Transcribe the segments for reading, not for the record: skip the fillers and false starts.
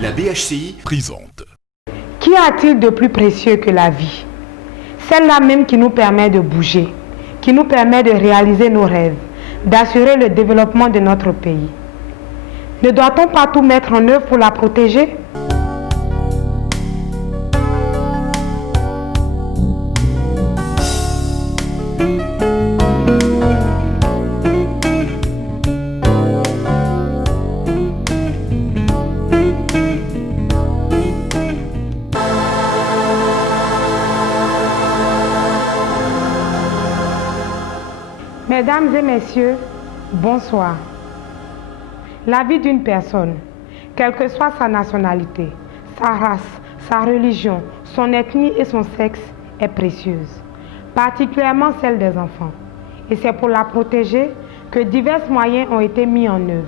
La BHCI présente. Qu'y a-t-il de plus précieux que la vie? Celle-là même qui nous permet de bouger, qui nous permet de réaliser nos rêves, d'assurer le développement de notre pays. Ne doit-on pas tout mettre en œuvre pour la protéger? Mesdames et messieurs, bonsoir. La vie d'une personne, quelle que soit sa nationalité, sa race, sa religion, son ethnie et son sexe, est précieuse, particulièrement celle des enfants. Et c'est pour la protéger que divers moyens ont été mis en œuvre,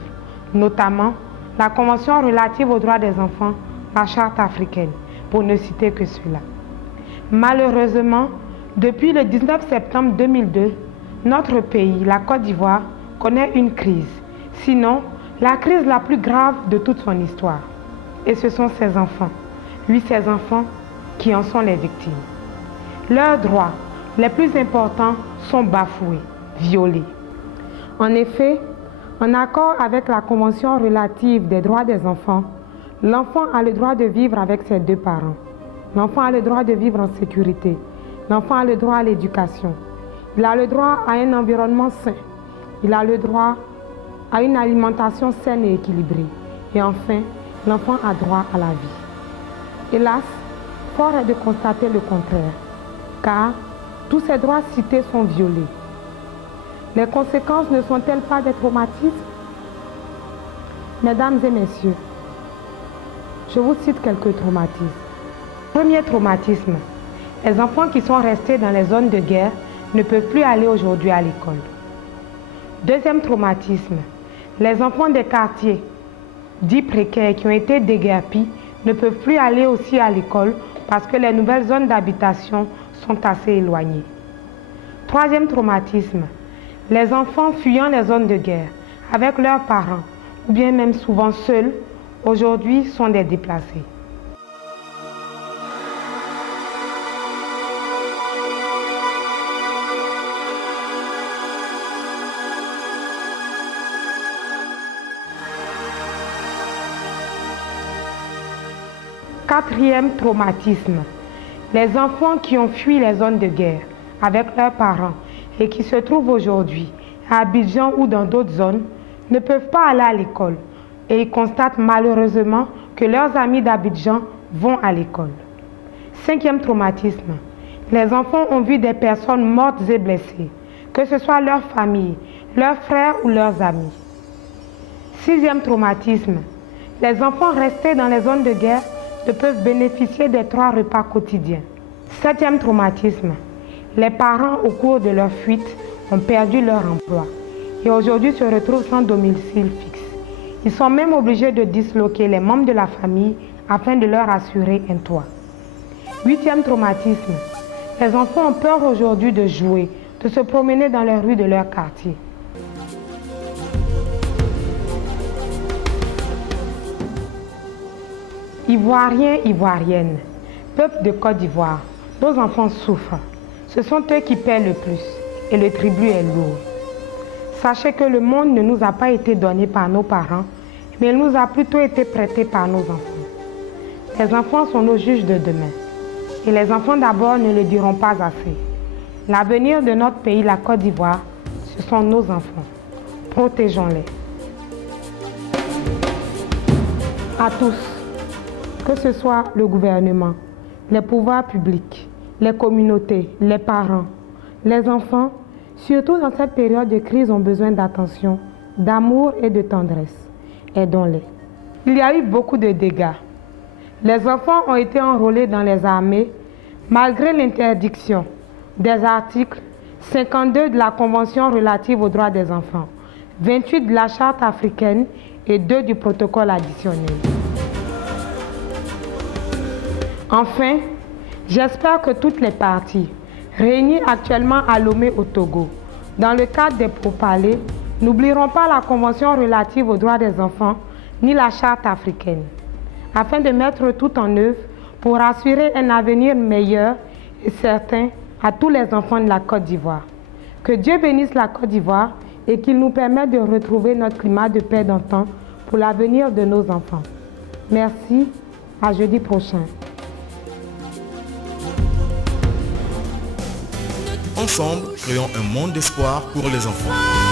notamment la Convention relative aux droits des enfants, la Charte africaine, pour ne citer que cela. Malheureusement, depuis le 19 septembre 2002, notre pays, la Côte d'Ivoire, connaît une crise, sinon la crise la plus grave de toute son histoire. Et ce sont ses enfants, ces enfants qui en sont les victimes. Leurs droits les plus importants sont bafoués, violés. En effet, en accord avec la Convention relative des droits des enfants, l'enfant a le droit de vivre avec ses deux parents. L'enfant a le droit de vivre en sécurité. L'enfant a le droit à l'éducation. Il a le droit à un environnement sain. Il a le droit à une alimentation saine et équilibrée. Et enfin, l'enfant a droit à la vie. Hélas, fort est de constater le contraire, car tous ces droits cités sont violés. Les conséquences ne sont-elles pas des traumatismes? Mesdames et messieurs, je vous cite quelques traumatismes. Premier traumatisme, les enfants qui sont restés dans les zones de guerre ne peuvent plus aller aujourd'hui à l'école. Deuxième traumatisme, les enfants des quartiers dits précaires qui ont été déguerpis ne peuvent plus aller aussi à l'école parce que les nouvelles zones d'habitation sont assez éloignées. Troisième traumatisme, les enfants fuyant les zones de guerre avec leurs parents ou bien même souvent seuls, aujourd'hui sont des déplacés. Quatrième traumatisme, les enfants qui ont fui les zones de guerre avec leurs parents et qui se trouvent aujourd'hui à Abidjan ou dans d'autres zones ne peuvent pas aller à l'école et ils constatent malheureusement que leurs amis d'Abidjan vont à l'école. Cinquième traumatisme, les enfants ont vu des personnes mortes et blessées, que ce soit leur famille, leurs frères ou leurs amis. Sixième traumatisme, les enfants restés dans les zones de guerre ne peuvent bénéficier des 3 repas quotidiens. Septième traumatisme, les parents au cours de leur fuite ont perdu leur emploi et aujourd'hui se retrouvent sans domicile fixe. Ils sont même obligés de disloquer les membres de la famille afin de leur assurer un toit. Huitième traumatisme, les enfants ont peur aujourd'hui de jouer, de se promener dans les rues de leur quartier. Ivoiriens, Ivoiriennes, peuple de Côte d'Ivoire, nos enfants souffrent. Ce sont eux qui paient le plus et le tribut est lourd. Sachez que le monde ne nous a pas été donné par nos parents, mais il nous a plutôt été prêté par nos enfants. Les enfants sont nos juges de demain. Et les enfants d'abord ne le diront pas assez. L'avenir de notre pays, la Côte d'Ivoire, ce sont nos enfants. Protégeons-les. À tous. Que ce soit le gouvernement, les pouvoirs publics, les communautés, les parents, les enfants, surtout dans cette période de crise, ont besoin d'attention, d'amour et de tendresse. Aidons-les. Il y a eu beaucoup de dégâts. Les enfants ont été enrôlés dans les armées malgré l'interdiction des articles 52 de la Convention relative aux droits des enfants, 28 de la Charte africaine et 2 du protocole additionnel. Enfin, j'espère que toutes les parties réunies actuellement à Lomé au Togo, dans le cadre des pourparlers, n'oublieront pas la Convention relative aux droits des enfants ni la Charte africaine. afin de mettre tout en œuvre pour assurer un avenir meilleur et certain à tous les enfants de la Côte d'Ivoire. Que Dieu bénisse la Côte d'Ivoire et qu'il nous permette de retrouver notre climat de paix d'antan pour l'avenir de nos enfants. Merci, à jeudi prochain. Ensemble, créons un monde d'espoir pour les enfants.